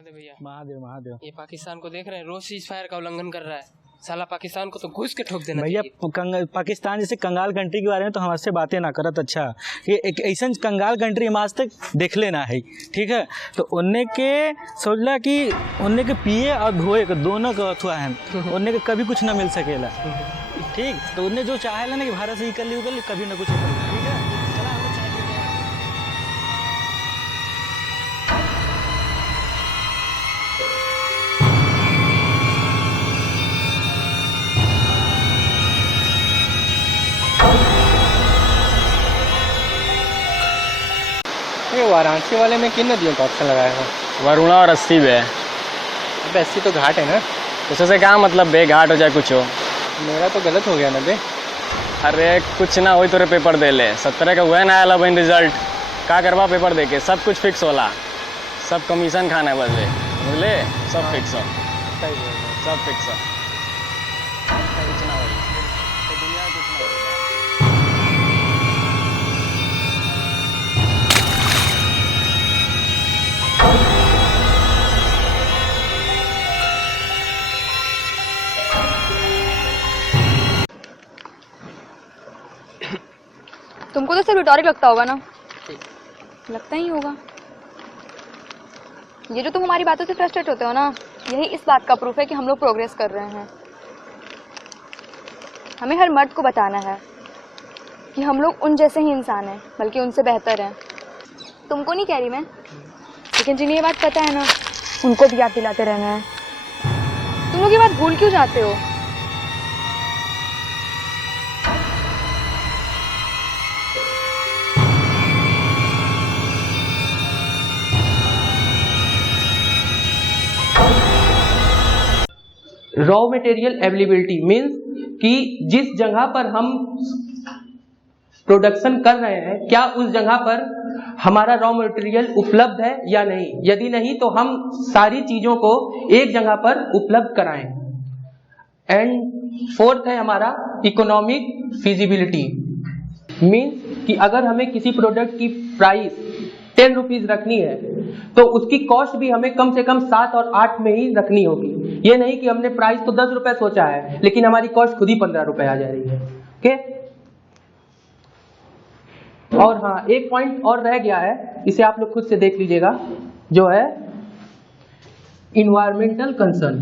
महादेव भैया। महादेव महादेव। ये पाकिस्तान को देख रहे हैं, रोज सीज फायर का उल्लंघन कर रहा है। साला पाकिस्तान को तो घुस के ठोक देना भैया। पाकिस्तान जैसे कंगाल कंट्री के बारे में तो हमसे बातें ना करत। अच्छा ये एक ऐसा कंगाल कंट्री हम आज तक देख लेना है, ठीक है। तो उनने के सोचला कि उनने के पिए और धोए के दोनों का अथवा है, उनने के कभी कुछ ना मिल सकेला, ठीक। तो उनने जो चाहेला ना कि भारत से ही कर ली कभी ना कुछ, ठीक है। चला हम लोग चाय पीते हैं। वाराणसी वाले में किन नदियों का ऑप्शन लगाया है? वरुणा और अस्सी बे। अब अस्सी तो घाट है ना। उससे क्या मतलब बे, घाट हो चाहे कुछ हो। मेरा तो गलत हो गया ना बे। अरे कुछ ना हो तोरे पेपर दे ले, 17 का हुआ ना आला बहन रिजल्ट का करवा पेपर दे के सब कुछ फिक्स होला, सब कमीशन खाना है बस बे, बुझले। सब फिक्स हो, सही बोल रहे हो। सब फिक्स हो, कुछ ना हो दुनिया में, कुछ ना हो। तुमको तो सिर्फ रिटॉरिक लगता होगा ना? लगता ही होगा। ये जो तुम हमारी बातों से फ्रस्ट्रेट होते हो ना, यही इस बात का प्रूफ है कि हम लोग प्रोग्रेस कर रहे हैं। हमें हर मर्द को बताना है कि हम लोग उन जैसे ही इंसान हैं, बल्कि उनसे बेहतर हैं। तुमको नहीं कह रही मैं, लेकिन जिन्हें ये बात पता है ना, उनको भी याद दिलाते रहना है। तुम लोग ये बात भूल क्यों जाते हो? रॉ मटेरियल अवेलेबिलिटी मीन्स कि जिस जगह पर हम प्रोडक्शन कर रहे हैं, क्या उस जगह पर हमारा रॉ मटेरियल उपलब्ध है या नहीं। यदि नहीं तो हम सारी चीजों को एक जगह पर उपलब्ध कराएं। एंड फोर्थ है हमारा इकोनॉमिक फिजिबिलिटी मीन्स कि अगर हमें किसी प्रोडक्ट की प्राइस 10 रुपीज रखनी है तो उसकी कॉस्ट भी हमें कम से कम 7 और 8 में ही रखनी होगी। ये नहीं कि हमने प्राइस तो 10 रुपए सोचा है लेकिन हमारी कॉस्ट खुद ही 15 रुपए आ जा रही है। ओके। और हाँ, एक पॉइंट और रह गया है, इसे आप लोग खुद से देख लीजिएगा, जो है इन्वायरमेंटल कंसर्न।